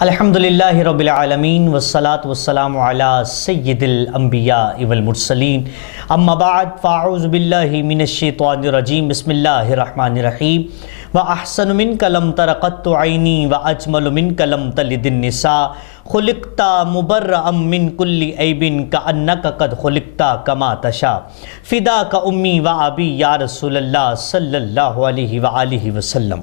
الحمدللہ رب العالمین والصلاة والسلام علی سید الانبیاء والمرسلین اما بعد فاعوذ باللہ من الشیطان الرجیم بسم اللہ الرحمن الرحیم وَأَحْسَنُ مِنْكَ لَمْ تَرَ قَطُّ عَيْنِي وَأَجْمَلُ مِنْكَ لَمْ تَلِدِ النِّسَاءُ خُلِقْتَ مُبَرَّأً مِنْ كُلِّ عَيْبٍ كَأَنَّكَ قَدْ خُلِقْتَ كَمَا تَشَاءُ فِدَاكَ أُمِّي وَأَبِي یا رسول اللہ صلی اللہ علیہ وآلہ وسلم۔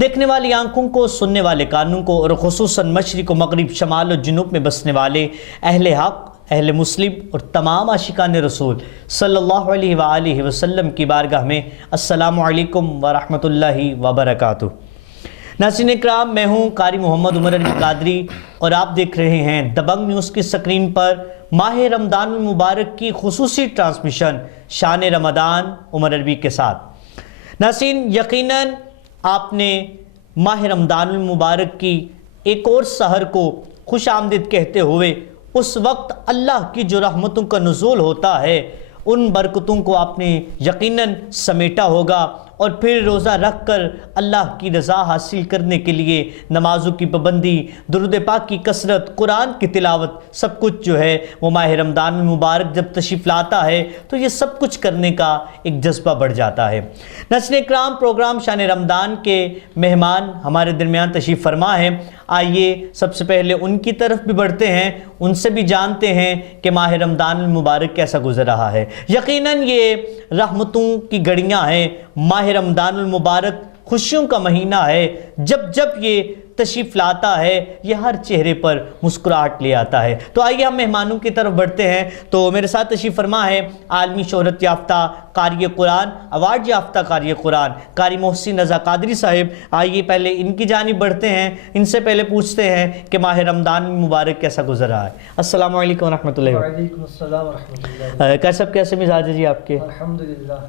دیکھنے والی آنکھوں کو، سننے والے کانوں کو، اور خصوصاً مشرق و مغرب، شمال و جنوب میں بسنے والے اہل حق، اہل مسلم اور تمام عاشقان رسول صلی اللہ علیہ وآلہ وسلم کی بارگاہ میں السلام علیکم ورحمۃ اللہ وبرکاتہ۔ ناظرین اکرام، میں ہوں قاری محمد عمر عربی قادری اور آپ دیکھ رہے ہیں دبنگ نیوز کی سکرین پر ماہ رمضان المبارک کی خصوصی ٹرانسمیشن شان رمضان عمر عربی کے ساتھ۔ ناظرین، یقیناً آپ نے ماہ رمضان المبارک کی ایک اور سحر کو خوش آمدید کہتے ہوئے اس وقت اللہ کی جو رحمتوں کا نزول ہوتا ہے ان برکتوں کو آپ نے یقیناً سمیٹا ہوگا، اور پھر روزہ رکھ کر اللہ کی رضا حاصل کرنے کے لیے نمازوں کی پابندی، درود پاک کی کثرت، قرآن کی تلاوت، سب کچھ جو ہے وہ ماہ رمضان مبارک جب تشریف لاتا ہے تو یہ سب کچھ کرنے کا ایک جذبہ بڑھ جاتا ہے۔ ناظرین اکرام، پروگرام شان رمضان کے مہمان ہمارے درمیان تشریف فرما ہے۔ آئیے سب سے پہلے ان کی طرف بھی بڑھتے ہیں، ان سے بھی جانتے ہیں کہ ماہ رمضان المبارک کیسا گزر رہا ہے۔ یقیناً یہ رحمتوں کی گھڑیاں ہیں، ماہ رمضان المبارک خوشیوں کا مہینہ ہے۔ جب جب یہ تشریف لاتا ہے یہ ہر چہرے پر مسکراہٹ لے آتا ہے۔ تو آئیے ہم مہمانوں کی طرف بڑھتے ہیں۔ تو میرے ساتھ تشریف فرما ہے عالمی شہرت یافتہ قاری قرآن، ایوارڈ یافتہ قاری قرآن قاری محسن رضا قادری صاحب۔ آئیے پہلے ان کی جانب بڑھتے ہیں، ان سے پہلے پوچھتے ہیں کہ ماہ رمضان مبارک کیسا گزر رہا ہے۔ السلام علیکم ورحمۃ اللہ۔ وعلیکم السلام ورحمۃ اللہ۔ کیسے مزاج ہے جی آپ کے؟ الحمدللہ۔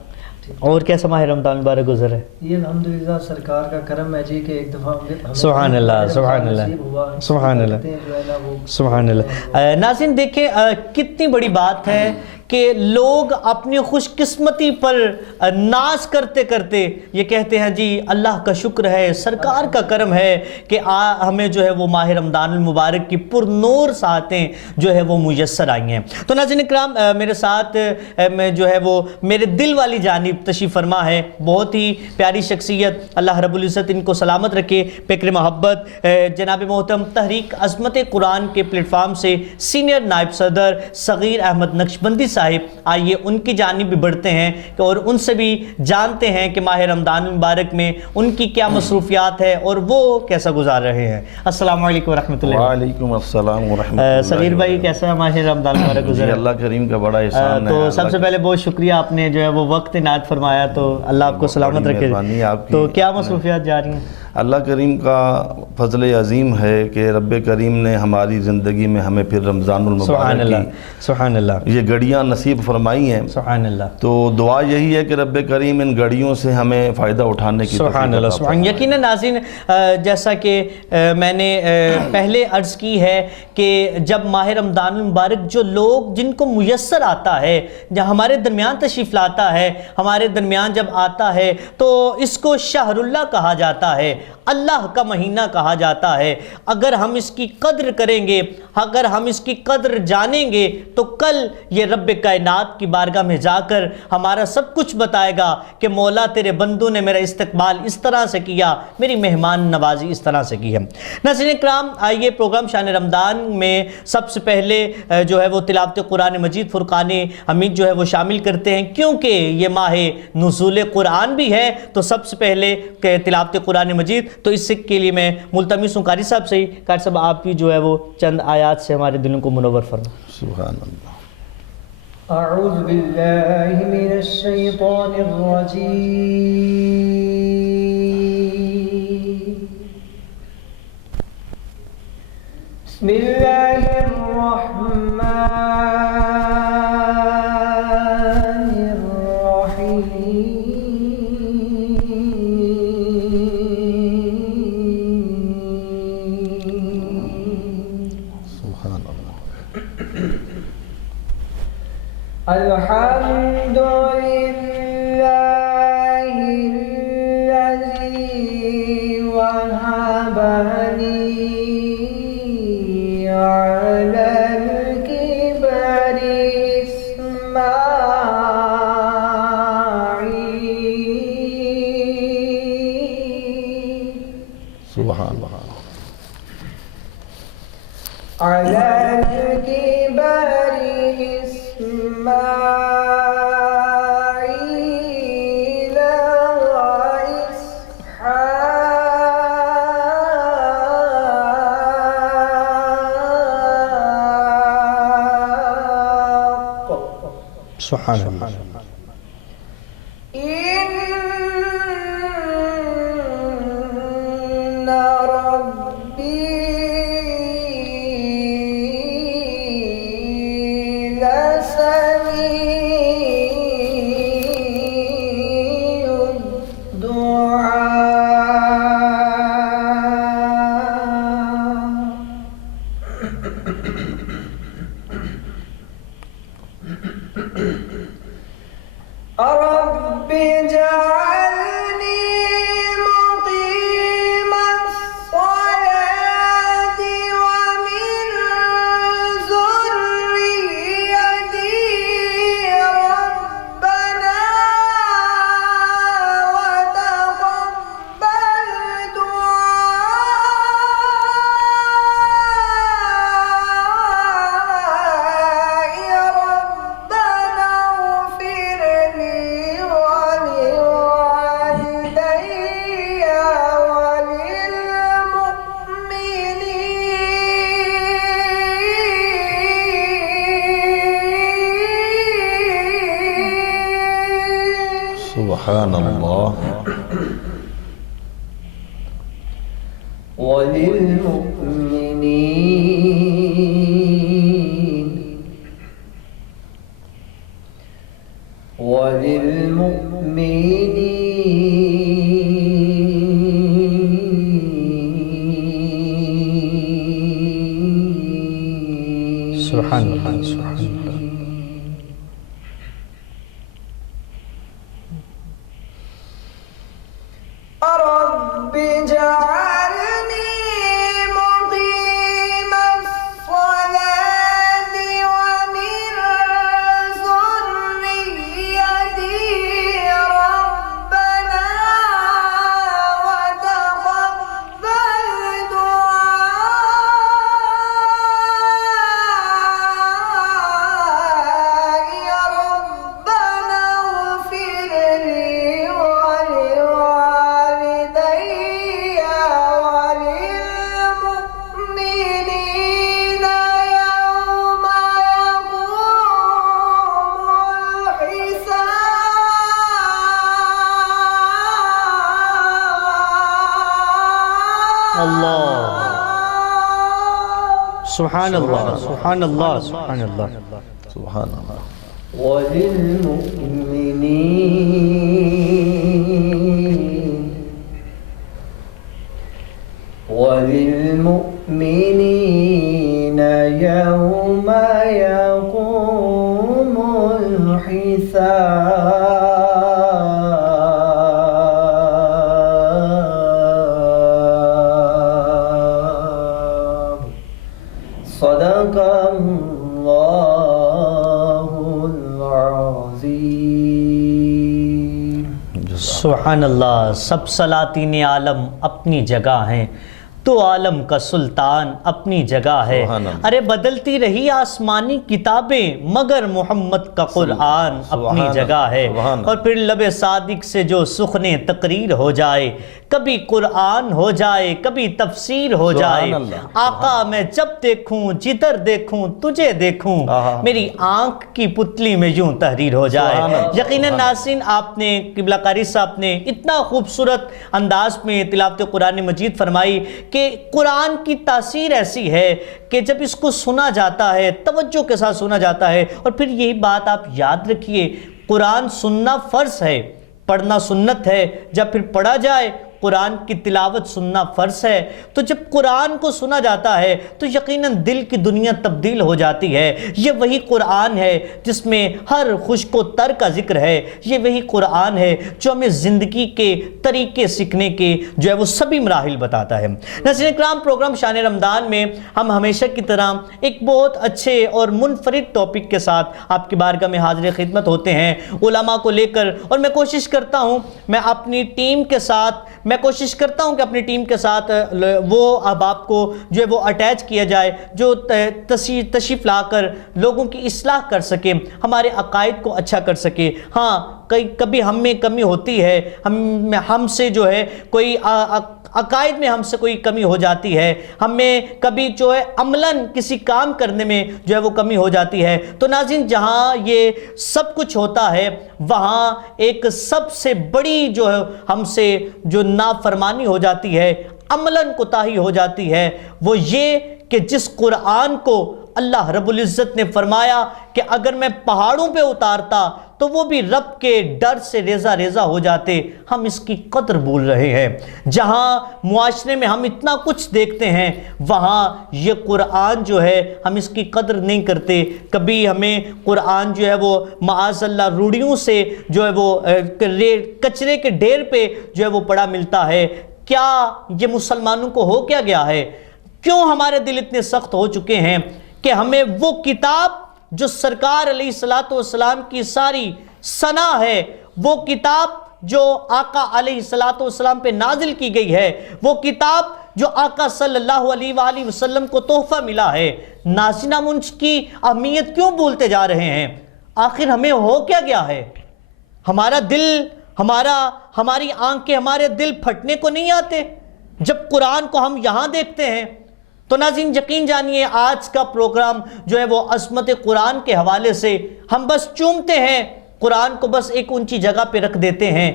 اور کیسا ماہ رمضان مبارک گزر ہے؟ یہ الحمدللہ سرکار کا کرم ہے جی کہ ایک دفعہ سبحان اللہ، سبحان اللہ، سبحان اللہ، سبحان اللہ۔ ناظرین دیکھیں کتنی بڑی بات ہے کہ لوگ اپنی خوش قسمتی پر ناز کرتے کرتے یہ کہتے ہیں جی اللہ کا شکر ہے، سرکار کا کرم ہے کہ ہمیں جو ہے وہ ماہ رمضان المبارک کی پر نور ساعتیں جو ہے وہ میسر آئی ہیں۔ تو ناظرین اکرام، میرے ساتھ میں جو ہے وہ میرے دل والی جانب تشریف فرما ہے، بہت ہی پیاری شخصیت، اللہ رب العزت ان کو سلامت رکھے، فکر محبت، جناب محترم تحریک عظمت قرآن کے پلیٹ فارم سے سینئر نائب صدر صغیر احمد نقشبندی صاحب۔ آئیے ان کی جانب بھی بڑھتے ہیں اور ان سے بھی جانتے ہیں کہ ماہ رمضان مبارک میں ان کی کیا مصروفیات ہے اور وہ کیسا گزار رہے ہیں۔ السلام علیکم ورحمۃ اللہ۔ وعلیکم السلام ورحمۃ اللہ۔ صغیر بھائی کیسا ہے ماہ رمضان مبارک گزرا؟ اللہ کریم کا بڑا احسان ہے۔ تو سب سے پہلے بہت شکریہ، آپ نے جو ہے وہ وقت عنایت فرمایا، تو اللہ آپ کو سلامت رکھے۔ تو کیا مصروفیات جا رہی ہیں؟ اللہ کریم کا فضل عظیم ہے کہ رب کریم نے ہماری زندگی میں ہمیں پھر رمضان المبارک کی سبحان اللہ یہ گھڑیاں نصیب فرمائی ہیں۔ سبحان اللہ۔ تو دعا یہی ہے کہ رب کریم ان گھڑیوں سے ہمیں فائدہ اٹھانے کی سبحان اللہ، سبحان۔ یقیناً ناظرین، جیسا کہ میں نے پہلے عرض کی ہے کہ جب ماہ رمضان المبارک جو لوگ جن کو میسر آتا ہے، جب ہمارے درمیان تشریف لاتا ہے، ہمارے درمیان جب آتا ہے تو اس کو شہر اللہ کہا جاتا ہے، اللہ کا مہینہ کہا جاتا ہے۔ اگر ہم اس کی قدر کریں گے، اگر ہم اس کی قدر جانیں گے تو کل یہ رب کائنات کی بارگاہ میں جا کر ہمارا سب کچھ بتائے گا کہ مولا تیرے بندوں نے میرا استقبال اس طرح سے کیا، میری مہمان نوازی اس طرح سے کی ہے۔ ناظرین اکرام، آئیے پروگرام شان رمضان میں سب سے پہلے جو ہے وہ تلاوت قرآن مجید فرقان حمید جو ہے وہ شامل کرتے ہیں، کیونکہ یہ ماہ نزول قرآن بھی ہے۔ تو سب سے پہلے تلاوت قرآن مجید، تو اس کے لیے میں ملتمس ہوں قاری صاحب سے، قاری صاحب آپ بھی جو ہے وہ چند آیات سے ہمارے دلوں کو منور فرمائیں۔ سبحان اللہ۔ اعوذ باللہ من الشیطان الرجیم، بسم اللہ الرحمن الحمد لله سبحان اللہ. على الكبر إسماعيل وإسحاق سبحان اللہ. إن ربي لسميع الدعاء رب اجعلني مقيم الصلاة ومن ذريتي ربنا وتقبل دعائي ربنا اغفر لي ولوالدي وللمؤمنين سبحان اللہ. سبحان اللہ. سبحان اللہ. رب اجعلني مقيم الصلاة ومن ذريتي ربنا وتقبل دعائي ربنا اغفر لي ولوالدي وللمؤمنين يوم يقوم الحساب. اللہ. سبحان اللہ. سبحان اللہ. سبحان اللہ. سبحان اللہ. وللمؤمنين يوم يقوم الحساب. صدق الله العظيم. سبحان اللہ. سب سلاطین عالم اپنی جگہ ہیں، تو عالم کا سلطان اپنی جگہ ہے. سبحان اللہ. ارے بدلتی رہی آسمانی کتابیں مگر محمد کا قرآن اپنی سبحان جگہ ہے. اللہ. سبحان اور پھر لب صادق سے جو سخن تقریر ہو جائے، کبھی قرآن ہو جائے کبھی تفسیر ہو جائے. سبحان اللہ. آقا میں جب دیکھوں جدھر دیکھوں تجھے دیکھوں، آہا. میری آنکھ کی پتلی میں یوں تحریر ہو جائے. سبحان اللہ. یقیناً ناظرین، آپ نے قبلہ قاری صاحب نے اتنا خوبصورت انداز میں تلاوت قرآن مجید فرمائی کہ قرآن کی تاثیر ایسی ہے کہ جب اس کو سنا جاتا ہے، توجہ کے ساتھ سنا جاتا ہے. اور پھر یہی بات آپ یاد رکھیے، قرآن سننا فرض ہے، پڑھنا سنت ہے. جب پھر پڑھا جائے قرآن کی تلاوت سننا فرض ہے. تو جب قرآن کو سنا جاتا ہے تو یقیناً دل کی دنیا تبدیل ہو جاتی ہے. یہ وہی قرآن ہے جس میں ہر خشک و تر کا ذکر ہے. یہ وہی قرآن ہے جو ہمیں زندگی کے طریقے سیکھنے کے جو ہے وہ سبھی مراحل بتاتا ہے. ناظرین اکرام، پروگرام شان رمضان میں ہم ہمیشہ کی طرح ایک بہت اچھے اور منفرد ٹاپک کے ساتھ آپ کی بارگاہ میں حاضر خدمت ہوتے ہیں علماء کو لے کر. اور میں کوشش کرتا ہوں میں اپنی ٹیم کے ساتھ میں میں کوشش کرتا ہوں کہ اپنی ٹیم کے ساتھ وہ احباب کو جو ہے وہ اٹیچ کیا جائے جو تشریف لا کر لوگوں کی اصلاح کر سکے، ہمارے عقائد کو اچھا کر سکے۔ ہاں کبھی ہم میں کمی ہوتی ہے، ہم سے جو ہے کوئی عقائد میں ہم سے کوئی کمی ہو جاتی ہے، ہمیں کبھی جو ہے عملاً کسی کام کرنے میں جو ہے وہ کمی ہو جاتی ہے۔ تو ناظرین، جہاں یہ سب کچھ ہوتا ہے وہاں ایک سب سے بڑی جو ہے ہم سے جو نافرمانی ہو جاتی ہے، عملاً کوتاہی ہو جاتی ہے، وہ یہ کہ جس قرآن کو اللہ رب العزت نے فرمایا کہ اگر میں پہاڑوں پہ اتارتا تو وہ بھی رب کے ڈر سے ریزہ ریزہ ہو جاتے، ہم اس کی قدر بھول رہے ہیں۔ جہاں معاشرے میں ہم اتنا کچھ دیکھتے ہیں وہاں یہ قرآن جو ہے ہم اس کی قدر نہیں کرتے۔ کبھی ہمیں قرآن جو ہے وہ معاذ اللہ روڑیوں سے جو ہے وہ کچرے کے ڈھیر پہ جو ہے وہ پڑا ملتا ہے۔ کیا یہ مسلمانوں کو ہو کیا گیا ہے؟ کیوں ہمارے دل اتنے سخت ہو چکے ہیں کہ ہمیں وہ کتاب جو سرکار علیہ السلام کی ساری ثنا ہے، وہ کتاب جو آقا علیہ السلام پہ نازل کی گئی ہے، وہ کتاب جو آقا صلی اللہ علیہ وآلہ وسلم کو تحفہ ملا ہے، ناظرین ہم ان کی اہمیت کیوں بھولتے جا رہے ہیں؟ آخر ہمیں ہو کیا گیا ہے؟ ہمارا دل، ہماری آنکھیں، ہمارے دل پھٹنے کو نہیں آتے جب قرآن کو ہم یہاں دیکھتے ہیں؟ تو ناظرین یقین جانیے آج کا پروگرام جو ہے وہ عظمت قرآن کے حوالے سے ہم بس چومتے ہیں، قرآن کو بس ایک اونچی جگہ پہ رکھ دیتے ہیں۔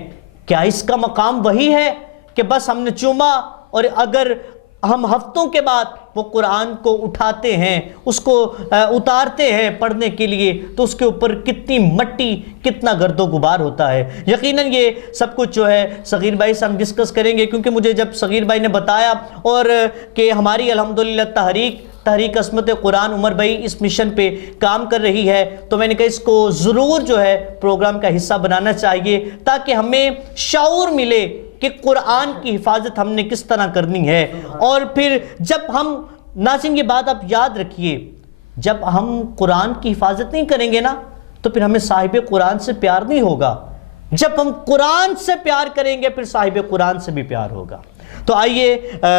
کیا اس کا مقام وہی ہے کہ بس ہم نے چوما اور اگر ہم ہفتوں کے بعد وہ قرآن کو اٹھاتے ہیں، اس کو اتارتے ہیں پڑھنے کے لیے تو اس کے اوپر کتنی مٹی، کتنا گرد و غبار ہوتا ہے؟ یقیناً یہ سب کچھ جو ہے صغیر بھائی سے ہم ڈسکس کریں گے، کیونکہ مجھے جب صغیر بھائی نے بتایا اور کہ ہماری الحمدللہ تحریک عصمت قرآن عمر بھائی اس مشن پہ کام کر رہی ہے، تو میں نے کہا اس کو ضرور جو ہے پروگرام کا حصہ بنانا چاہیے تاکہ ہمیں شعور ملے کہ قرآن کی حفاظت ہم نے کس طرح کرنی ہے۔ اور پھر جب ہم ناظرین یہ بات آپ یاد رکھیے، جب ہم قرآن کی حفاظت نہیں کریں گے نا تو پھر ہمیں صاحب قرآن سے پیار نہیں ہوگا۔ جب ہم قرآن سے پیار کریں گے پھر صاحب قرآن سے بھی پیار ہوگا۔ تو آئیے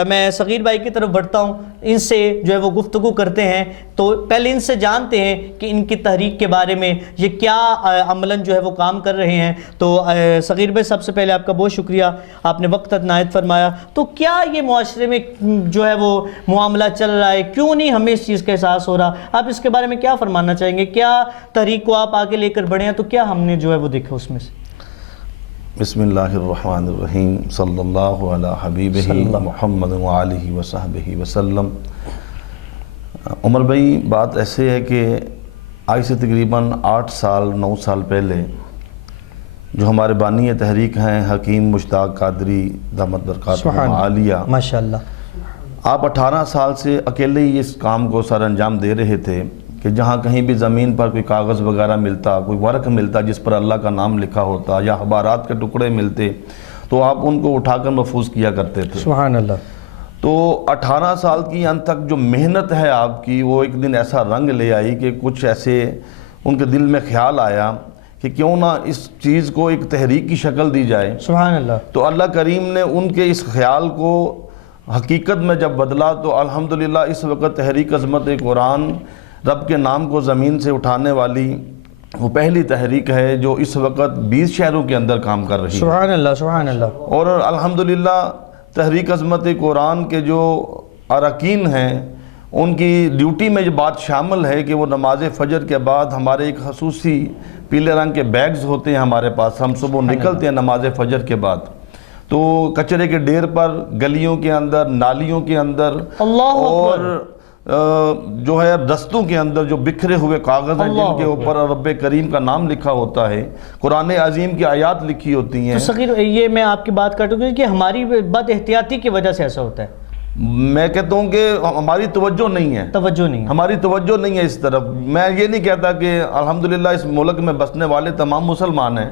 میں صغیر بھائی کی طرف بڑھتا ہوں، ان سے جو ہے وہ گفتگو کرتے ہیں۔ تو پہلے ان سے جانتے ہیں کہ ان کی تحریک کے بارے میں یہ کیا عملاً جو ہے وہ کام کر رہے ہیں۔ تو صغیر بھائی سب سے پہلے آپ کا بہت شکریہ، آپ نے وقت عنایت فرمایا۔ تو کیا یہ معاشرے میں جو ہے وہ معاملہ چل رہا ہے، کیوں نہیں ہمیں اس چیز کا احساس ہو رہا؟ آپ اس کے بارے میں کیا فرمانا چاہیں گے؟ کیا تحریک کو آپ آگے لے کر بڑھے ہیں تو کیا ہم نے جو ہے وہ دیکھا اس میں سے؟ بسم اللہ الرحمن الرحیم، صلی اللہ علی حبیبہ محمد وآلہ وصحبہ وسلم۔ عمر بھائی بات ایسے ہے کہ آج سے تقریباً 9 سال پہلے جو ہمارے بانی تحریک ہیں حکیم مشتاق قادری دامت برکاتہ عالیہ، ماشاءاللہ، آپ 18 سال سے اکیلے ہی اس کام کو سر انجام دے رہے تھے کہ جہاں کہیں بھی زمین پر کوئی کاغذ وغیرہ ملتا، کوئی ورق ملتا جس پر اللہ کا نام لکھا ہوتا یا اخبارات کے ٹکڑے ملتے تو آپ ان کو اٹھا کر محفوظ کیا کرتے تھے۔ سبحان اللہ۔ تو 18 سال کی انت تک جو محنت ہے آپ کی وہ ایک دن ایسا رنگ لے آئی کہ کچھ ایسے ان کے دل میں خیال آیا کہ کیوں نہ اس چیز کو ایک تحریک کی شکل دی جائے۔ سبحان اللہ۔ تو اللہ کریم نے ان کے اس خیال کو حقیقت میں جب بدلا تو الحمدللہ اس وقت تحریک عظمت قرآن رب کے نام کو زمین سے اٹھانے والی وہ پہلی تحریک ہے جو اس وقت 20 شہروں کے اندر کام کر رہی ہے۔ سبحان اللہ، سبحان اللہ۔ اور الحمدللہ تحریک عظمت قرآن کے جو اراکین ہیں ان کی ڈیوٹی میں یہ بات شامل ہے کہ وہ نماز فجر کے بعد ہمارے ایک خصوصی پیلے رنگ کے بیگز ہوتے ہیں ہمارے پاس، ہم صبح نکلتے ہیں نماز فجر کے بعد تو کچرے کے ڈھیر پر، گلیوں کے اندر، نالیوں کے اندر اور جو ہے رستوں کے اندر جو بکھرے ہوئے کاغذ ہیں جن کے اوپر رب کریم کا نام لکھا ہوتا ہے، قرآن عظیم کی آیات لکھی ہوتی ہیں۔ تو صغیر یہ میں آپ کی بات کاٹوں گی کہ ہماری بد احتیاطی کی وجہ سے ایسا ہوتا ہے۔ میں کہتا ہوں کہ ہماری توجہ نہیں ہے، ہماری توجہ نہیں ہے اس طرف۔ میں یہ نہیں کہتا کہ الحمدللہ اس ملک میں بسنے والے تمام مسلمان ہیں،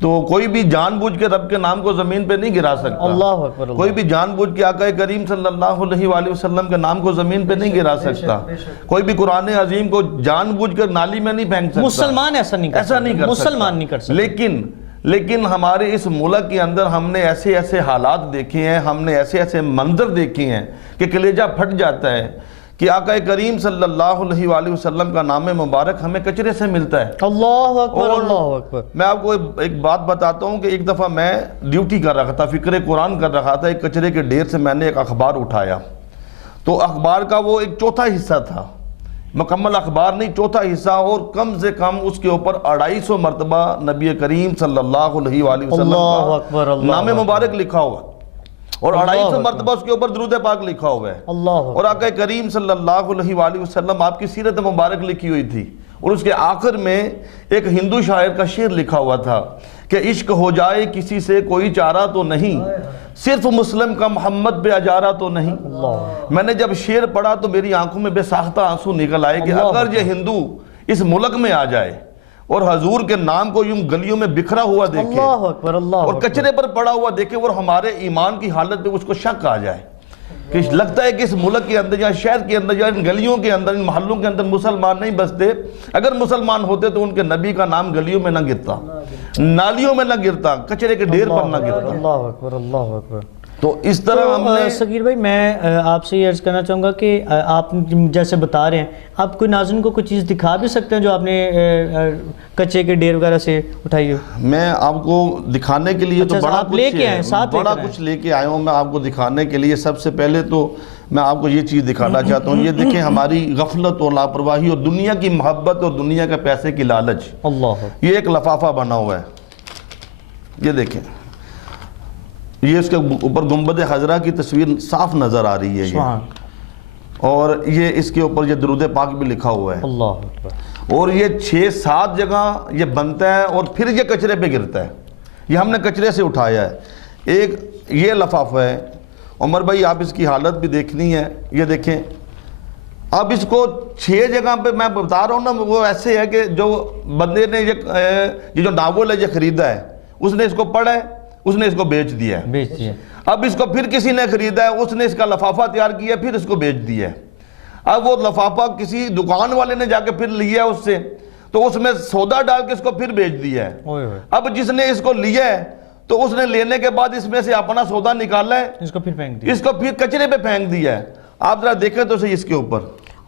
تو کوئی بھی جان بوجھ کے رب کے نام کو زمین پہ نہیں گرا سکتا۔ اللہ اکبر۔ کوئی بھی جان بوجھ کے آقا کریم صلی اللہ علیہ وآلہ وسلم کے نام کو زمین پہ نہیں گرا سکتا۔ کوئی بھی قرآن عظیم کو جان بوجھ کر نالی میں نہیں پھینک سکتا۔ مسلمان ایسا نہیں کر سکتا، مسلمان نہیں کر سکتا۔ لیکن لیکن ہمارے اس ملک کے اندر ہم نے ایسے ایسے حالات دیکھے ہیں، ہم نے ایسے ایسے منظر دیکھے ہیں کہ کلیجہ پھٹ جاتا ہے کہ آقا کریم صلی اللہ علیہ وآلہ وسلم کا نام مبارک ہمیں کچرے سے ملتا ہے۔ اللہ اکبر، اور اللہ اکبر۔ میں آپ کو ایک بات بتاتا ہوں کہ ایک دفعہ میں ڈیوٹی کر رہا تھا، فکر قرآن کر رہا تھا، ایک کچرے کے ڈھیر سے میں نے ایک اخبار اٹھایا، تو اخبار کا وہ ایک چوتھا حصہ تھا، مکمل اخبار نہیں، چوتھا حصہ، اور کم سے کم اس کے اوپر 250 مرتبہ نبی کریم صلی اللہ علیہ وآلہ وسلم اللہ اکبر، کا اللہ نام مبارک لکھا ہوا، اور اللہ 250 اکبر۔ مرتبہ اس کے اوپر درود پاک لکھا ہوا ہے، اللہ اکبر۔ اور آقا کریم صلی اللہ علیہ وآلہ وسلم آپ کی سیرت مبارک لکھی ہوئی تھی، اور اس کے آخر میں ایک ہندو شاعر کا شعر لکھا ہوا تھا کہ عشق ہو جائے کسی سے کوئی چارہ تو نہیں، صرف مسلم کا محمد پہ اجارہ تو نہیں۔ میں نے جب شعر پڑھا تو میری آنکھوں میں بے ساختہ آنسو نکل آئے کہ اگر یہ ہندو اس ملک میں آ جائے اور حضور کے نام کو یوں گلیوں میں بکھرا ہوا دیکھے اللہ اکبر، اللہ اور اکبر۔ کچرے پر پڑا ہوا دیکھے اور ہمارے ایمان کی حالت پہ اس کو شک آ جائے کہ لگتا ہے کہ اس ملک کے اندر یا شہر کے اندر یا ان گلیوں کے اندر، ان محلوں کے اندر مسلمان نہیں بستے، اگر مسلمان ہوتے تو ان کے نبی کا نام گلیوں میں نہ گرتا، نالیوں میں نہ گرتا، کچرے کے ڈھیر پر نہ گرتا۔ اللہ اکبر، اللہ اکبر۔ تو اس طرح ہم نے صغیر بھائی، میں آپ سے یہ عرض کرنا چاہوں گا کہ آپ جیسے بتا رہے ہیں، آپ کوئی ناظرین کو کوئی چیز دکھا بھی سکتے ہیں جو آپ نے کچے کے ڈھیر وغیرہ سے اٹھائی ہو؟ میں آپ کو دکھانے کے لیے تو اچھا، بڑا آپ لے کے آئے ہیں، ساتھ لے بڑا کر آئے کچھ لے کے آیا ہوں میں آپ کو دکھانے کے لیے۔ سب سے پہلے تو میں آپ کو یہ چیز دکھانا چاہتا ہوں، یہ دیکھیں ہماری غفلت اور لاپرواہی اور دنیا کی محبت اور دنیا کے پیسے کی لالچ۔ اللہ یہ ایک لفافہ بنا ہوا ہے، یہ دیکھیں، یہ اس کے اوپر گنبد خضرا کی تصویر صاف نظر آ رہی ہے سبحان یہ، اور یہ اس کے اوپر یہ درود پاک بھی لکھا ہوا ہے، اللہ اکبر۔ اور یہ 6-7 جگہ یہ بنتا ہے اور پھر یہ کچرے پہ گرتا ہے، یہ ہم نے کچرے سے اٹھایا ہے۔ ایک یہ لفافہ ہے، عمر بھائی آپ اس کی حالت بھی دیکھنی ہے، یہ دیکھیں، اب اس کو 6 جگہ پہ میں بتا رہا ہوں نا، وہ ایسے ہے کہ جو بندے نے یہ جو ناول ہے یہ خریدا ہے، اس نے اس کو پڑھا ہے، اس نے اس کو بیچ دیا ہے، بیچ دیا۔ اب اس کو پھر کسی نے خریدا ہے، اس نے اس کا لفافہ تیار کیا، پھر اس کو بیچ دیا ہے۔ اب وہ لفافہ کسی دکان والے نے جا کے پھر لیا ہے اس سے، تو اس میں سودا ڈال کے اس کو پھر بیچ دیا ہے۔ اوئے ہوئے، اب جس نے اس کو لیا ہے تو اس نے لینے کے بعد اس میں سے اپنا سودا نکالا ہے، اس کو پھر پھینک دیا۔ اس کو پھر کچرے پہ پھینک دیا ہے۔ آپ ذرا دیکھیں تو صحیح اس کے اوپر،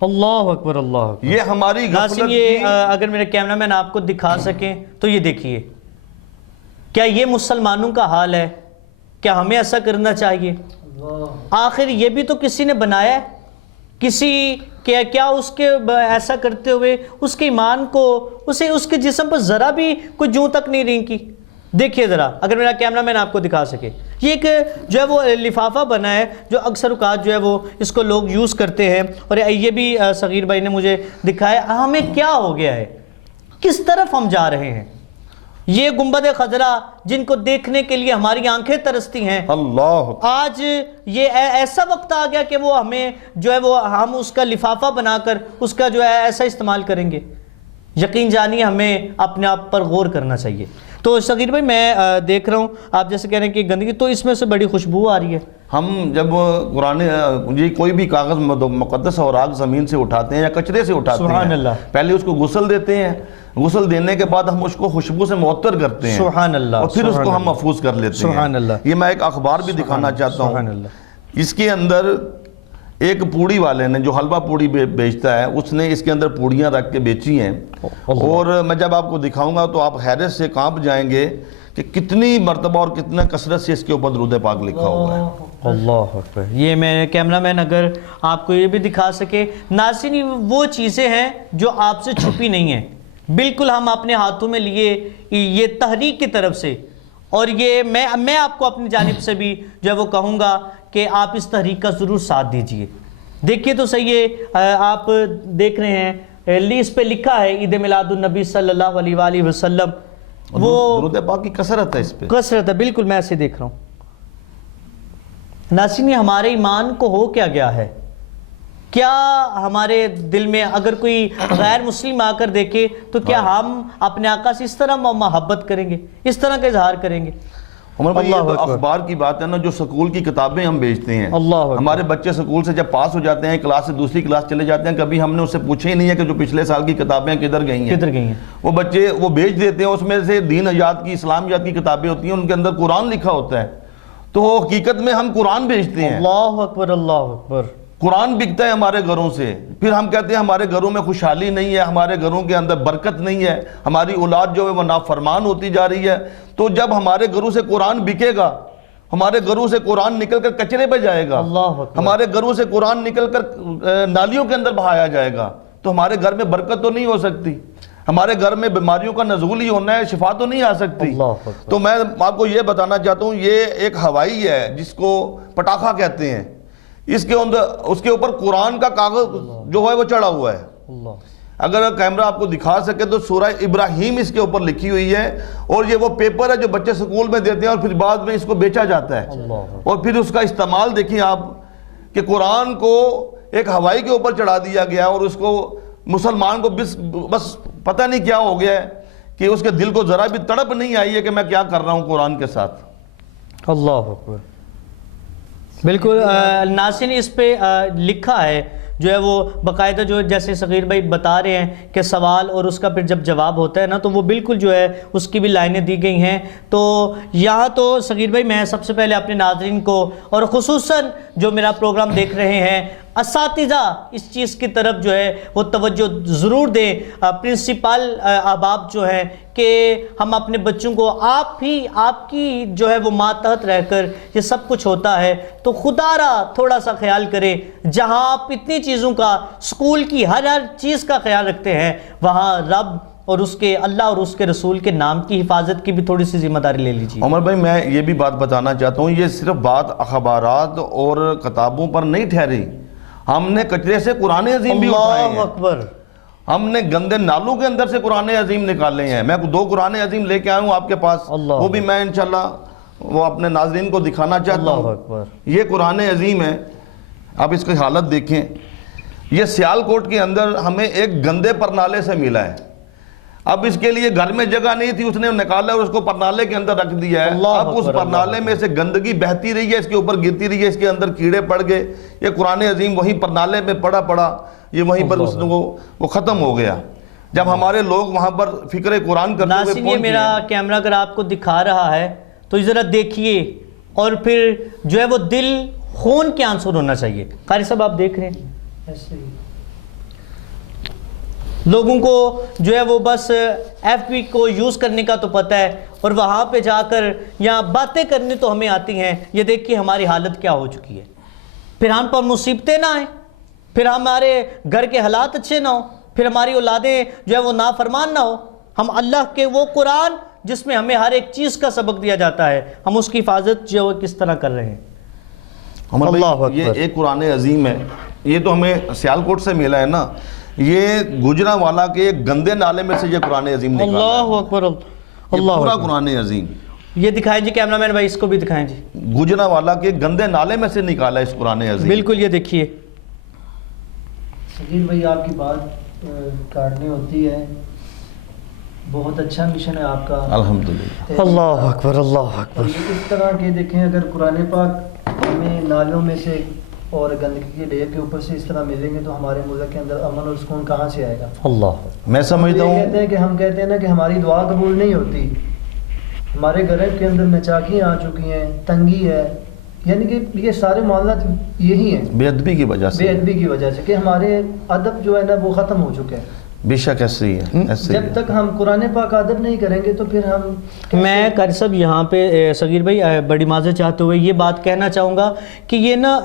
اللہ اکبر، اللہ اکبر۔ یہ ہماری ناظرین، غفلت یہ کی اگر میرے کیمرہ مین آپ کو دکھا سکیں تو یہ دیکھیے، کیا یہ مسلمانوں کا حال ہے؟ کیا ہمیں ایسا کرنا چاہیے؟ آخر یہ بھی تو کسی نے بنایا ہے، کسی کیا اس کے ایسا کرتے ہوئے اس کے ایمان کو، اسے اس کے جسم پر ذرا بھی کوئی جوں تک نہیں رینکی؟ دیکھیے ذرا، اگر میرا کیمرہ مین آپ کو دکھا سکے، یہ ایک جو ہے وہ لفافہ بنا ہے جو اکثر اوقات جو ہے وہ اس کو لوگ یوز کرتے ہیں، اور یہ بھی صغیر بھائی نے مجھے دکھایا۔ ہمیں کیا ہو گیا ہے؟ کس طرف ہم جا رہے ہیں؟ یہ گنبد خضرا جن کو دیکھنے کے لیے ہماری آنکھیں ترستی ہیں، اللہ آج یہ ایسا وقت آ گیا کہ وہ ہمیں جو ہے وہ ہم اس کا لفافہ بنا کر اس کا جو ہے ایسا استعمال کریں گے۔ یقین جانیے ہمیں اپنے آپ پر غور کرنا چاہیے۔ تو صغیر بھائی، میں دیکھ رہا ہوں آپ جیسے کہہ رہے ہیں کہ گندگی، تو اس میں سے بڑی خوشبو آ رہی ہے۔ ہم جب قرآن یہ کوئی بھی کاغذ مقدس اور آگ زمین سے اٹھاتے ہیں یا کچرے سے اٹھاتے سبحان ہیں، اللہ، پہلے اس کو غسل دیتے ہیں، غسل دینے کے بعد ہم اس کو خوشبو سے معطر کرتے ہیں، سبحان اللہ، اور پھر اس سبحان کو ہم اللہ، محفوظ کر لیتے ہیں۔ سبحان اللہ۔ یہ میں ایک اخبار بھی دکھانا چاہتا سبحان ہوں، اللہ۔ اس کے اندر ایک پوڑی والے نے جو حلوہ پوڑی بیچتا ہے، اس نے اس کے اندر پوڑیاں رکھ کے بیچی ہیں، اور میں جب آپ کو دکھاؤں گا تو آپ حیرت سے کانپ جائیں گے کہ کتنی مرتبہ اور کتنا کثرت سے اس کے اوپر درود پاک لکھا ہوا ہے۔ اللہ اکبر۔ یہ میں کیمرہ مین اگر آپ کو یہ بھی دکھا سکے، ناظرین وہ چیزیں ہیں جو آپ سے چھپی نہیں ہیں، بالکل ہم اپنے ہاتھوں میں لیے یہ تحریک کی طرف سے، اور یہ میں آپ کو اپنی جانب سے بھی جو ہے وہ کہوں گا کہ آپ اس تحریک کا ضرور ساتھ دیجئے۔ دیکھیے تو صحیح ہے، آپ دیکھ رہے ہیں اس پہ لکھا ہے عید میلاد النبی صلی اللہ علیہ وآلہ وسلم، وہ درود پاک کی کثرت ہے اس پہ، کثرت ہے، بالکل میں ایسے دیکھ رہا ہوں۔ ناظرین، ہمارے ایمان کو ہو کیا گیا ہے؟ کیا ہمارے دل میں اگر کوئی غیر مسلم آ کر دیکھے تو کیا ہم اپنے آقا سے اس طرح محبت کریں گے، اس طرح کا اظہار کریں گے؟ عمر بھائی یہ اللہ تو اکبر۔ اخبار کی بات ہے نا، جو سکول کی کتابیں ہم بیچتے ہیں، اللہ اکبر۔ ہمارے بچے سکول سے جب پاس ہو جاتے ہیں، کلاس سے دوسری کلاس چلے جاتے ہیں، کبھی ہم نے اس سے پوچھا ہی نہیں ہے کہ جو پچھلے سال کی کتابیں کدھر گئی ہیں، کدھر گئی ہیں؟ وہ بچے وہ بیچ دیتے ہیں، اس میں سے دین حیات کی، اسلامیات کی کتابیں ہوتی ہیں، ان کے اندر قرآن لکھا ہوتا ہے، تو وہ حقیقت میں ہم قرآن بیچتے ہیں، اللہ اکبر، اللہ اکبر۔ قرآن بکتا ہے ہمارے گھروں سے، پھر ہم کہتے ہیں ہمارے گھروں میں خوشحالی نہیں ہے، ہمارے گھروں کے اندر برکت نہیں ہے، ہماری اولاد جو ہے وہ نافرمان ہوتی جا رہی ہے۔ تو جب ہمارے گھروں سے قرآن بکے گا، ہمارے گھروں سے قرآن نکل کر کچرے پہ جائے گا، اللہ اکبر۔ ہمارے گھروں سے قرآن نکل کر نالیوں کے اندر بہایا جائے گا، تو ہمارے گھر میں برکت تو نہیں ہو سکتی، ہمارے گھر میں بیماریوں کا نزول ہی ہونا ہے، شفا تو نہیں آ سکتی۔ اللہ اکبر۔ تو میں آپ کو یہ بتانا چاہتا ہوں، یہ ایک ہوائی ہے جس کو پٹاخہ کہتے ہیں، اس کے اوپر قرآن کا کاغذ جو ہے وہ چڑھا ہوا ہے۔ اللہ اگر کیمرہ آپ کو دکھا سکے تو سورہ ابراہیم اس کے اوپر لکھی ہوئی ہے، اور یہ وہ پیپر ہے جو بچے سکول میں دیتے ہیں اور پھر بعد میں اس کو بیچا جاتا ہے، اللہ اور پھر اس کا استعمال دیکھیں آپ کہ قرآن کو ایک ہوائی کے اوپر چڑھا دیا گیا، اور اس کو مسلمان کو بس پتہ نہیں کیا ہو گیا ہے کہ اس کے دل کو ذرا بھی تڑپ نہیں آئی ہے کہ میں کیا کر رہا ہوں قرآن کے ساتھ۔ اللہ اکبر۔ بالکل ناصرین، اس پہ لکھا ہے جو ہے وہ باقاعدہ، جو جیسے صغیر بھائی بتا رہے ہیں کہ سوال اور اس کا پھر جب جواب ہوتا ہے نا، تو وہ بالکل جو ہے اس کی بھی لائنیں دی گئی ہیں۔ تو یہاں تو صغیر بھائی میں سب سے پہلے اپنے ناظرین کو، اور خصوصاً جو میرا پروگرام دیکھ رہے ہیں اساتذہ، اس چیز کی طرف جو ہے وہ توجہ ضرور دیں، پرنسپل احباب جو ہے، کہ ہم اپنے بچوں کو آپ کی جو ہے وہ ماتحت رہ کر یہ سب کچھ ہوتا ہے، تو خدا را تھوڑا سا خیال کریں۔ جہاں آپ اتنی چیزوں کا، سکول کی ہر چیز کا خیال رکھتے ہیں، وہاں رب اور اس کے اللہ اور اس کے رسول کے نام کی حفاظت کی بھی تھوڑی سی ذمہ داری لے لیجیے۔ عمر بھائی میں یہ بھی بات بتانا چاہتا ہوں، یہ صرف بات اخبارات اور کتابوں پر نہیں ٹھہری، ہم نے کچرے سے قرآن عظیم بھی اٹھائے اللہ ہیں، اکبر۔ ہم نے گندے نالوں کے اندر سے قرآن عظیم نکالے ہیں۔ میں 2 قرآن عظیم لے کے آیا ہوں آپ کے پاس، اللہ وہ بھی میں انشاءاللہ وہ اپنے ناظرین کو دکھانا چاہتا اللہ ہوں۔ اکبر۔ یہ قرآن عظیم ہے، آپ اس کی حالت دیکھیں۔ یہ سیالکوٹ کے اندر ہمیں ایک گندے پرنالے سے ملا ہے، اب اس کے لیے گھر میں جگہ نہیں تھی، اس نے نکالا اور اس کو پرنالے کے اندر رکھ دیا ہے۔ اللہ اب اس اکبر، پرنالے میں سے گندگی بہتی رہی ہے، اس کے اوپر گرتی رہی ہے، اس کے اندر کیڑے پڑ گئے، یہ قرآن عظیم وہیں پرنالے میں پڑا یہ وہیں پر اس وہ ختم ہو گیا۔ جب ہمارے لوگ وہاں پر فکر قرآن کرتے ہوئے ناصرین، یہ میرا کیمرہ اگر آپ کو دکھا رہا ہے تو ذرا دیکھیے، اور پھر جو ہے وہ دل خون کے آنسر ہونا چاہیے۔ قاری صاحب آپ دیکھ رہے ہیں ایسے ہی لوگوں کو جو ہے وہ بس ایف بی کو یوز کرنے کا تو پتہ ہے، اور وہاں پہ جا کر یا باتیں کرنی تو ہمیں آتی ہیں۔ یہ دیکھیے ہماری حالت کیا ہو چکی ہے، پھر ہم پر مصیبتیں نہ آئیں، پھر ہمارے گھر کے حالات اچھے نہ ہوں، پھر ہماری اولادیں جو ہے وہ نافرمان نہ ہو۔ ہم اللہ کے وہ قرآن جس میں ہمیں ہر ایک چیز کا سبق دیا جاتا ہے، ہم اس کی حفاظت جو ہے کس طرح کر رہے ہیں۔ اللہ اکبر۔ یہ ایک قرآن عظیم ہے، یہ تو ہمیں سیالکوٹ سے ملا ہے نا، یہ گجرانوالہ کے ایک گندے نالے میں سے یہ قرآن عظیم نکالا ہے، اللہ اکبر، یہ اللہ پورا اکبر۔ قرآن عظیم یہ دکھائیں جی کیمرہ مین بھائی، اس کو بھی دکھائیں جی۔ گجرانوالہ کے گندے نالے میں سے نکالا ہے اس قرآن عظیم۔ بالکل، یہ دیکھیے۔ سکین بھائی آپ کی بات کاٹنی ہوتی ہے، بہت اچھا مشن ہے آپ کا، الحمدللہ۔ اللہ اکبر، اللہ اکبر۔ یہ اس طرح کے دیکھیں، اگر قرآن پاک ہمیں نالوں میں سے اور گندگی کے ڈھیر کے اوپر سے اس طرح ملیں گے تو ہمارے ملک کے اندر امن اور سکون کہاں سے آئے گا؟ اللہ میں سمجھتا یہ ہوں کہتے ہیں کہ ہم کہتے ہیں نا کہ ہماری دعا قبول نہیں ہوتی، ہمارے گھر کے اندر نچاکیاں آ چکی ہیں، تنگی ہے، یعنی کہ یہ سارے معاملات یہی ہیں بے ادبی کی وجہ سے، بے ادبی کی وجہ سے، کہ ہمارے ادب جو ہے نا وہ ختم ہو چکے ہیں۔ بے شک ایسے ہی ہے، ایسے ہی جب ہے۔ تک ہم قرآن پاک ادب نہیں کریں گے تو پھر ہم میں قاری صاحب یہاں پہ صغیر بھائی بڑی معذرت چاہتے ہوئے یہ بات کہنا چاہوں گا کہ یہ نا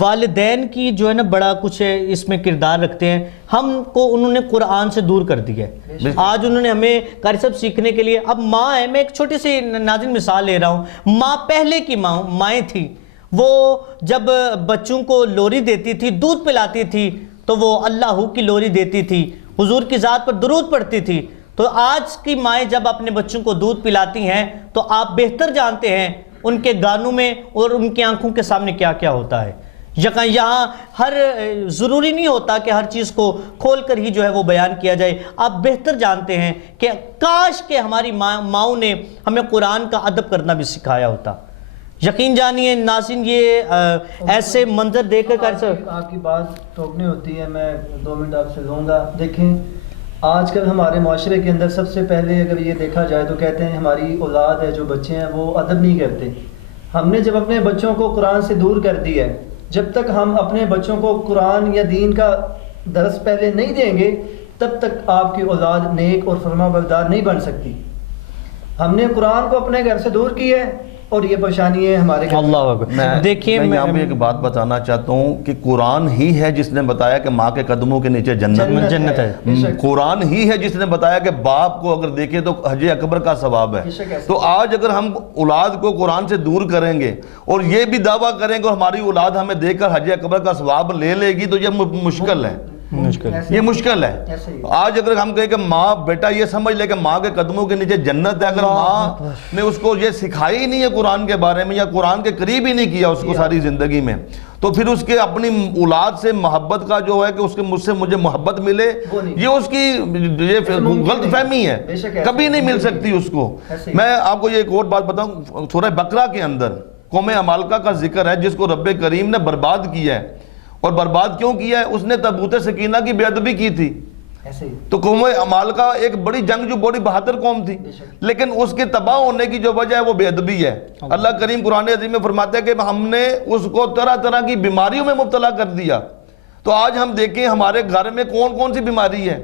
والدین کی جو ہے نا بڑا کچھ اس میں کردار رکھتے ہیں۔ ہم کو انہوں نے قرآن سے دور کر دیا ہے، آج انہوں نے ہمیں قاری صاحب سیکھنے کے لیے، اب ماں ہے، میں ایک چھوٹی سی ناظرین مثال لے رہا ہوں، ماں پہلے کی مائیں تھی، وہ جب بچوں کو لوری دیتی تھی، دودھ پلاتی تھی، تو وہ اللہ کی لوری دیتی تھی، حضور کی ذات پر درود پڑھتی تھی۔ تو آج کی مائیں جب اپنے بچوں کو دودھ پلاتی ہیں تو آپ بہتر جانتے ہیں ان کے گانوں میں اور ان کی آنکھوں کے سامنے کیا کیا ہوتا ہے۔ یہاں ہر ضروری نہیں ہوتا کہ ہر چیز کو کھول کر ہی جو ہے وہ بیان کیا جائے. آپ بہتر جانتے ہیں کہ کاش کہ ہماری ماؤں نے ہمیں قرآن کا ادب کرنا بھی سکھایا ہوتا. یقین جانیے ناظرین یہ ایسے منظر دیکھ کر آپ کی بات ٹوکنے ہوتی ہے، میں 2 منٹ آپ سے لوں گا. دیکھیں آج کل ہمارے معاشرے کے اندر سب سے پہلے اگر یہ دیکھا جائے تو کہتے ہیں ہماری اولاد ہے، جو بچے ہیں وہ ادب نہیں کرتے. ہم نے جب اپنے بچوں کو قرآن سے دور کر دیا ہے، جب تک ہم اپنے بچوں کو قرآن یا دین کا درس پہلے نہیں دیں گے تب تک آپ کی اولاد نیک اور فرما بردار نہیں بن سکتی. ہم نے قرآن کو اپنے گھر سے دور کیا ہے اور یہ پریشانی ہے ہمارے گھر. اللہ اکبر. دیکھیے میں یہاں پہ ایک بات بتانا چاہتا ہوں کہ قرآن ہی ہے جس نے بتایا کہ ماں کے قدموں کے نیچے جنت ہے. قرآن ہی ہے جس نے بتایا کہ باپ کو اگر دیکھیں تو حج اکبر کا ثواب ہے. تو آج اگر ہم اولاد کو قرآن سے دور کریں گے اور یہ بھی دعویٰ کریں گے ہماری اولاد ہمیں دیکھ کر حج اکبر کا ثواب لے گی تو یہ مشکل ہے. یہ مشکل ہے. آج اگر ہم کہیں کہ ماں بیٹا یہ سمجھ لے کہ ماں کے قدموں کے نیچے جنت ہے، اگر ماں نے اس کو یہ سکھائی ہی نہیں ہے قرآن کے بارے میں یا قرآن کے قریب ہی نہیں کیا اس کو ساری زندگی میں، تو پھر اس کے اپنی اولاد سے محبت کا جو ہے کہ اس کے مجھ سے مجھے محبت ملے، یہ اس کی یہ غلط فہمی ہے، کبھی نہیں مل سکتی اس کو. میں آپ کو یہ ایک اور بات بتاؤں، سورہ بقرہ کے اندر قوم عمالقہ کا ذکر ہے جس کو رب کریم نے برباد کیا ہے. اور برباد کیوں کیا ہے؟ اس نے تابوت سکینہ کی بے ادبی کی تھی. تو قوم عمالقہ ایک بڑی جنگجو بڑی بہادر قوم تھی، لیکن اس کے تباہ ہونے کی جو وجہ ہے وہ بے ادبی ہے. اللہ کریم قرآن عظیم میں فرماتا ہے کہ ہم نے اس کو طرح طرح کی بیماریوں میں مبتلا کر دیا. تو آج ہم دیکھیں ہمارے گھر میں کون کون سی بیماری ہے،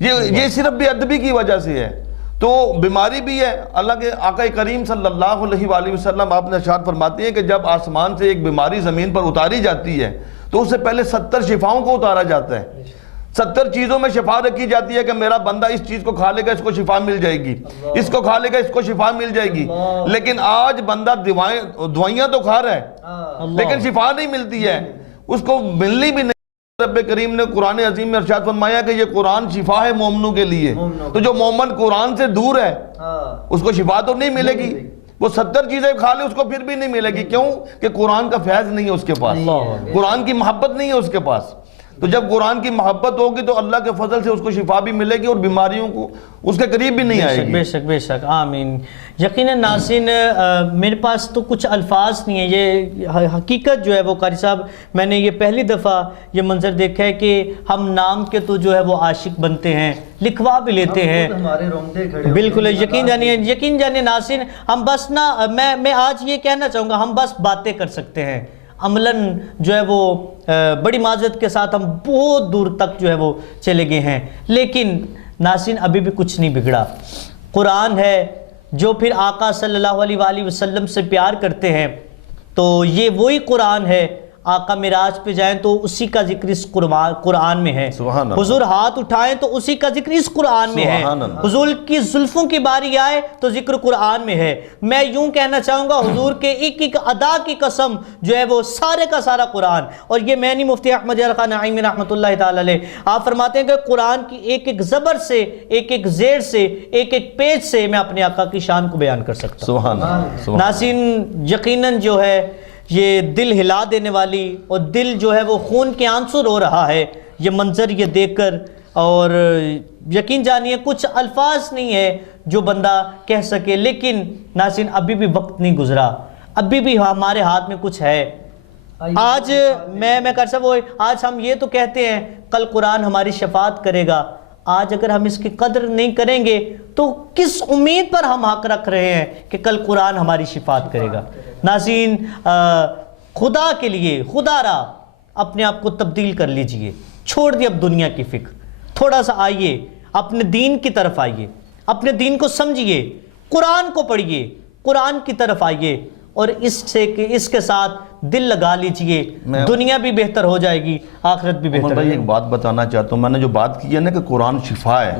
یہ صرف بے ادبی کی وجہ سے ہے. تو بیماری بھی ہے. اللہ کے آقا کریم صلی اللہ علیہ وآلہ وسلم آپ نے ارشاد فرماتے ہیں کہ جب آسمان سے ایک بیماری زمین پر اتاری جاتی ہے تو اس سے پہلے 70 شفاؤں کو اتارا جاتا ہے. 70 چیزوں میں شفا رکھی جاتی ہے کہ میرا بندہ اس چیز کو کھا لے گا اس کو شفا مل جائے گی، اس کو کھا لے گا اس کو شفا مل جائے گی. لیکن آج بندہ دوائیاں تو کھا رہا ہے لیکن شفا نہیں ملتی ہے، اس کو ملنی بھی نہیں. رب کریم نے قرآن عظیم میں ارشاد فرمایا کہ یہ قرآن شفا ہے مومنوں کے لیے. تو جو مومن قرآن سے دور ہے اس کو شفا تو نہیں ملے گی، وہ 70 چیزیں کھا لے اس کو پھر بھی نہیں ملے گی. کیوں؟ کہ قرآن کا فیض نہیں ہے اس کے پاس، قرآن کی محبت نہیں ہے اس کے پاس. تو جب قرآن کی محبت ہوگی تو اللہ کے فضل سے اس کو شفا بھی ملے گی اور بیماریوں کو اس کے قریب بھی نہیں آئے گی. بے شک آمین. یقیناً ناظرین میرے پاس تو کچھ الفاظ نہیں ہیں. یہ حقیقت جو ہے وہ قاری صاحب میں نے یہ پہلی دفعہ یہ منظر دیکھا ہے کہ ہم نام کے تو جو ہے وہ عاشق بنتے ہیں، لکھوا بھی لیتے ہیں. بالکل یقین جانیے ناظرین ہم بس میں آج یہ کہنا چاہوں گا ہم بس باتیں کر سکتے ہیں، عملاً جو ہے وہ بڑی معذرت کے ساتھ ہم بہت دور تک جو ہے وہ چلے گئے ہیں. لیکن ناظرین ابھی بھی کچھ نہیں بگڑا. قرآن ہے جو پھر آقا صلی اللہ علیہ وآلہ وسلم سے پیار کرتے ہیں تو یہ وہی قرآن ہے. آقا معراج پہ جائیں تو اسی کا ذکر اس قرآن میں ہے. حضور ہاتھ اٹھائیں تو اسی کا ذکر اس قرآن میں ہے. حضور کی زلفوں کی باری آئے تو ذکر قرآن میں ہے. میں یوں کہنا چاہوں گا حضور کے ایک ایک ادا کی قسم جو ہے وہ سارے کا سارا قرآن. اور یہ میں نہیں مفتی احمد یار خان نعیمی رحمۃ اللہ تعالی علیہ آپ فرماتے ہیں کہ قرآن کی ایک ایک زبر سے ایک ایک زیر سے ایک ایک پیج سے میں اپنے آقا کی شان کو بیان کر سکتا ہوں. ناظرین یقیناً جو ہے یہ دل ہلا دینے والی اور دل جو ہے وہ خون کے آنسو رو رہا ہے یہ منظر یہ دیکھ کر. اور یقین جانیے کچھ الفاظ نہیں ہے جو بندہ کہہ سکے. لیکن ناظرین ابھی بھی وقت نہیں گزرا، ابھی بھی ہمارے ہاتھ میں کچھ ہے. آج میں کر سکتا ہوں آج ہم یہ تو کہتے ہیں کل قرآن ہماری شفاعت کرے گا. آج اگر ہم اس کی قدر نہیں کریں گے تو کس امید پر ہم حق رکھ رہے ہیں کہ کل قرآن ہماری شفاعت کرے گا. ناظرین خدا کے لیے خدا را اپنے آپ کو تبدیل کر لیجئے، چھوڑ دی اب دنیا کی فکر. تھوڑا سا آئیے اپنے دین کی طرف آئیے، اپنے دین کو سمجھیے، قرآن کو پڑھیے، قرآن کی طرف آئیے اور اس کے ساتھ دل لگا لیجئے. دنیا بھی بہتر ہو جائے گی، آخرت بھی بہتر. بھائی ایک بات بتانا چاہتا ہوں، میں نے جو بات کی ہے نا کہ قرآن شفا ہے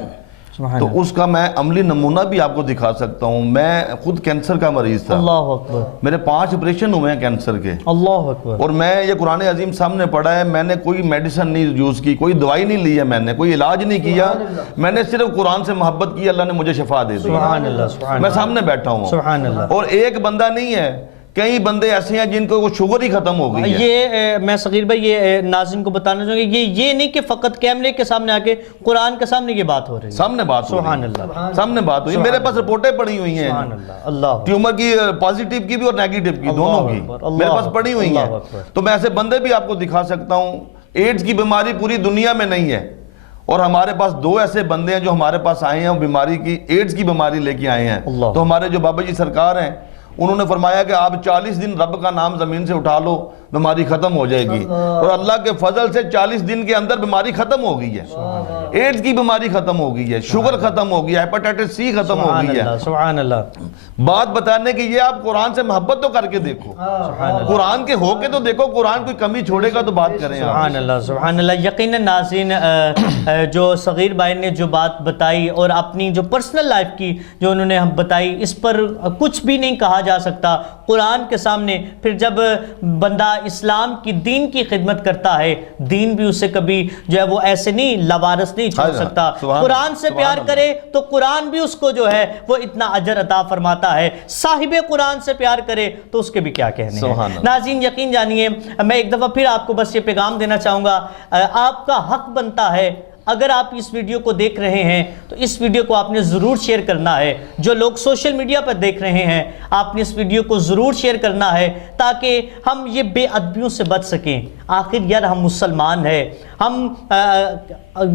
تو اس کا میں عملی نمونہ بھی آپ کو دکھا سکتا ہوں. میں خود کینسر کا مریض تھا. اللہ اکبر. میرے 5 آپریشن ہوئے ہیں کینسر کے. اللہ اکبر. اور میں یہ قرآن عظیم سامنے پڑھا ہے، میں نے کوئی میڈیسن نہیں یوز کی، کوئی دوائی نہیں لی ہے، میں نے کوئی علاج نہیں کیا، میں نے صرف قرآن سے محبت کی، اللہ نے مجھے شفا دے دی. سبحان اللہ. میں سامنے بیٹھا ہوں. سبحان اللہ. اور ایک بندہ نہیں ہے کئی بندے ایسے ہیں جن کو شوگر ہی ختم ہو گئی ہے. یہ میں صغیر بھائی یہ ناظرین کو بتانا چاہوں گا یہ نہیں کہ فقط کیمرے کے سامنے آ کے قرآن کے سامنے یہ بات ہو رہی ہے. سامنے بات ہو سبحان رہی اللہ. ہے, سامنے بات ہوئی. میرے پاس رپورٹیں پڑی ہوئی ہیں سبحان اللہ. اللہ ٹیومر کی, پازیٹیو کی بھی اور نیگیٹو کی, دونوں کی میرے پاس پڑی ہوئی ہیں. تو میں ایسے بندے بھی آپ کو دکھا سکتا ہوں. ایڈز کی بیماری پوری دنیا میں نہیں ہے, اور ہمارے پاس 2 ایسے بندے ہیں جو ہمارے پاس آئے ہیں, بیماری کی, ایڈز کی بیماری لے کے آئے ہیں. تو ہمارے جو بابا جی سرکار ہیں انہوں نے فرمایا کہ آپ 40 دن رب کا نام زمین سے اٹھا لو, بیماری ختم ہو جائے گی. اور اللہ کے فضل سے 40 دن کے اندر بیماری ختم ہو گئی ہے. ایڈز کی بیماری ختم ہو گئی ہے, شوگر ختم ہو گئی ہے, ہیپاٹائٹس سی ختم ہو گئی ہے. سبحان اللہ. بات بتانے کی یہ, آپ قرآن سے محبت تو کر کے دیکھو, قرآن کے ہو کے تو دیکھو, قرآن کوئی کمی چھوڑے گا تو بات کریں. سبحان اللہ سبحان اللہ. یقیناً ناظرین جو صغیر بھائی نے جو بات بتائی اور اپنی جو پرسنل لائف کی جو انہوں نے ہم بتائی, اس پر کچھ بھی نہیں کہا جا سکتا قرآن کے سامنے. پھر جب بندہ اسلام کی دین کی خدمت کرتا ہے, دین بھی اسے کبھی جو ہے وہ ایسے نہیں لوارث نہیں چھوڑ سکتا. قرآن سے پیار کرے تو قرآن بھی اس کو جو ہے وہ اتنا اجر عطا فرماتا ہے. صاحب قرآن سے پیار کرے تو اس کے بھی کیا کہنے ہیں. ناظرین یقین جانیے, میں ایک دفعہ پھر آپ کو بس یہ پیغام دینا چاہوں گا, آپ کا حق بنتا ہے اگر آپ اس ویڈیو کو دیکھ رہے ہیں تو اس ویڈیو کو آپ نے ضرور شیئر کرنا ہے. جو لوگ سوشل میڈیا پر دیکھ رہے ہیں آپ نے اس ویڈیو کو ضرور شیئر کرنا ہے تاکہ ہم یہ بے ادبیوں سے بچ سکیں. آخر یار ہم مسلمان ہیں, ہم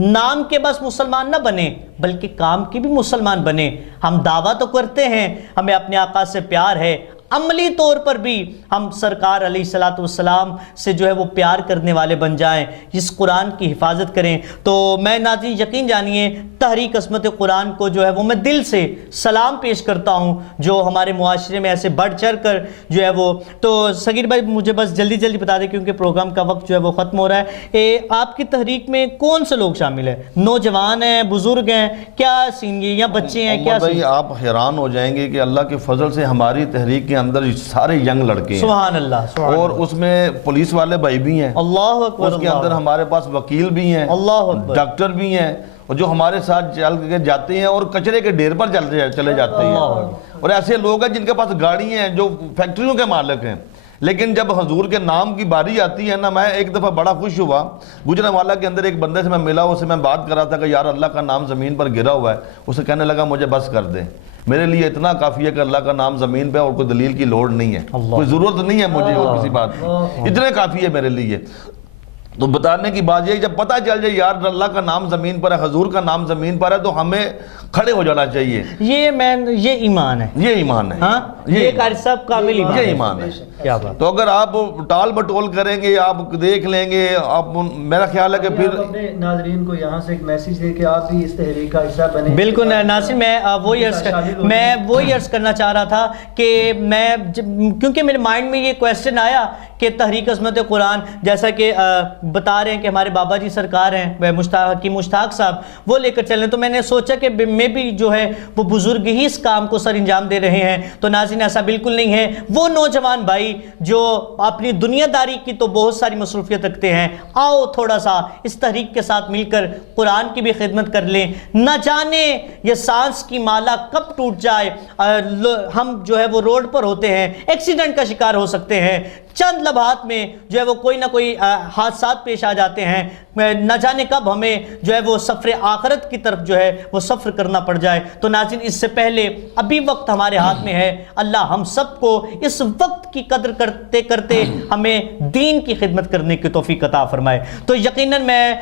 نام کے بس مسلمان نہ بنیں بلکہ کام کے بھی مسلمان بنیں. ہم دعویٰ تو کرتے ہیں ہمیں اپنے آقا سے پیار ہے, عملی طور پر بھی ہم سرکار علیہ السلام سے جو ہے وہ پیار کرنے والے بن جائیں, اس قرآن کی حفاظت کریں. تو میں ناظرین یقین جانیے تحریک عصمت قرآن کو جو ہے وہ میں دل سے سلام پیش کرتا ہوں جو ہمارے معاشرے میں ایسے بڑھ چڑھ کر جو ہے وہ. تو صغیر بھائی مجھے بس جلدی جلدی بتا دیں کیونکہ پروگرام کا وقت جو ہے وہ ختم ہو رہا ہے. آپ کی تحریک میں کون سے لوگ شامل ہیں؟ نوجوان ہیں, بزرگ ہیں, کیا سین یا بچے ہیں, کیا سین؟ آپ حیران ہو جائیں گے کہ اللہ کے فضل سے ہماری تحریک کے اندر سارے ینگ لڑکے ہیں. سبحان اللہ. اور اس میں پولیس والے بھائی بھی ہیں, اللہ اکبر. اس کے اندر ہمارے پاس وکیل بھی ہیں, اللہ اکبر, ڈاکٹر بھی ہیں, اور جو ہمارے ساتھ چل کے جاتے ہیں اور کچرے کے ڈھیر پر چلے جاتے ہیں. اور ایسے لوگ ہیں جن کے پاس گاڑی ہیں جو فیکٹریوں کے مالک ہیں. لیکن جب حضور کے نام کی باری آتی ہے نا, میں ایک دفعہ بڑا خوش ہوا, گجرانوالہ کے اندر ایک بندے سے میں ملا, اسے میں بات کر رہا تھا کہ یار اللہ کا نام زمین پر گرا ہوا ہے. اسے کہنے لگا مجھے بس کر دے, میرے لیے اتنا کافی ہے کہ اللہ کا نام زمین پہ اور کوئی دلیل کی لوڑ نہیں ہے, کوئی ضرورت نہیں ہے مجھے اور کسی بات کی, اتنے کافی ہے میرے لیے. تو بتانے کی بات یہ, جب پتہ چل جائے یار اللہ کا نام زمین پر ہے, حضور کا نام زمین پر ہے, تو ہمیں کھڑے ہو جانا چاہیے. یہ ایمان ہے, یہ ایمان ہے. ہاں, یہ قاری صاحب کامل ایمان ہے. یہ ایمان ہے. کیا بات. تو اگر آپ ٹال بٹول کریں گے, آپ دیکھ لیں گے, آپ میرا خیال ہے کہ پھر اپنے ناظرین کو یہاں سے ایک میسیج دے کہ آپ بھی اس تحریک کا حصہ بنیں. بالکل ناصر, میں وہی عرض کرنا چاہ رہا تھا کہ میں کیونکہ میرے مائنڈ میں یہ کویسچن آیا کہ تحریک عصمت قرآن جیسا کہ بتا رہے ہیں کہ ہمارے بابا جی سرکار ہیں حکیم مشتاق صاحب, وہ لے کر چلیں, تو میں نے سوچا کہ میں بھی جو ہے وہ بزرگ ہی اس کام کو سر انجام دے رہے ہیں. تو ناظرین ایسا بالکل نہیں ہے. وہ نوجوان بھائی جو اپنی دنیا داری کی تو بہت ساری مصروفیت رکھتے ہیں, آؤ تھوڑا سا اس تحریک کے ساتھ مل کر قرآن کی بھی خدمت کر لیں. نہ جانے یہ سانس کی مالا کب ٹوٹ جائے, ہم جو ہے وہ روڈ پر ہوتے ہیں, ایکسیڈنٹ کا شکار ہو سکتے ہیں, چند لمحات میں جو ہے وہ کوئی نہ کوئی حادثات پیش آ جاتے ہیں, نہ جانے کب ہمیں جو ہے وہ سفر آخرت کی طرف جو ہے وہ سفر کرنا پڑ جائے. تو ناظرین اس سے پہلے ابھی وقت ہمارے ہاتھ میں ہے, اللہ ہم سب کو اس وقت کی قدر کرتے کرتے ہمیں دین کی خدمت کرنے کی توفیق عطا فرمائے. تو یقیناً میں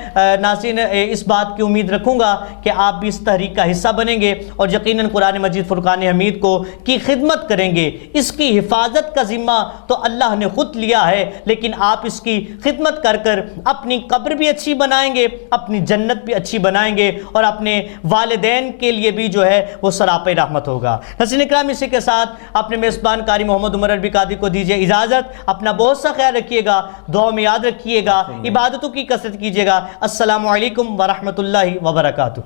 ناظرین اس بات کی امید رکھوں گا کہ آپ بھی اس تحریک کا حصہ بنیں گے اور یقیناً قرآن مجید فرقان حمید کو کی خدمت کریں گے. اس کی حفاظت کا ذمہ تو اللہ نے خود لیا ہے, لیکن آپ اس کی خدمت کر کر اپنی قبر بھی اچھی بنائیں گے, اپنی جنت بھی اچھی بنائیں گے, اور اپنے والدین کے لیے بھی جو ہے وہ سراپے رحمت ہوگا. ناظرین اکرام, اسی کے ساتھ اپنے میزبان قاری محمد عمر عربی قادری کو دیجیے اجازت. اپنا بہت سا خیال رکھیے گا, دعا میں یاد رکھیے گا, عبادتوں کی کثرت کیجیے گا. السلام علیکم ورحمۃ اللہ وبرکاتہ.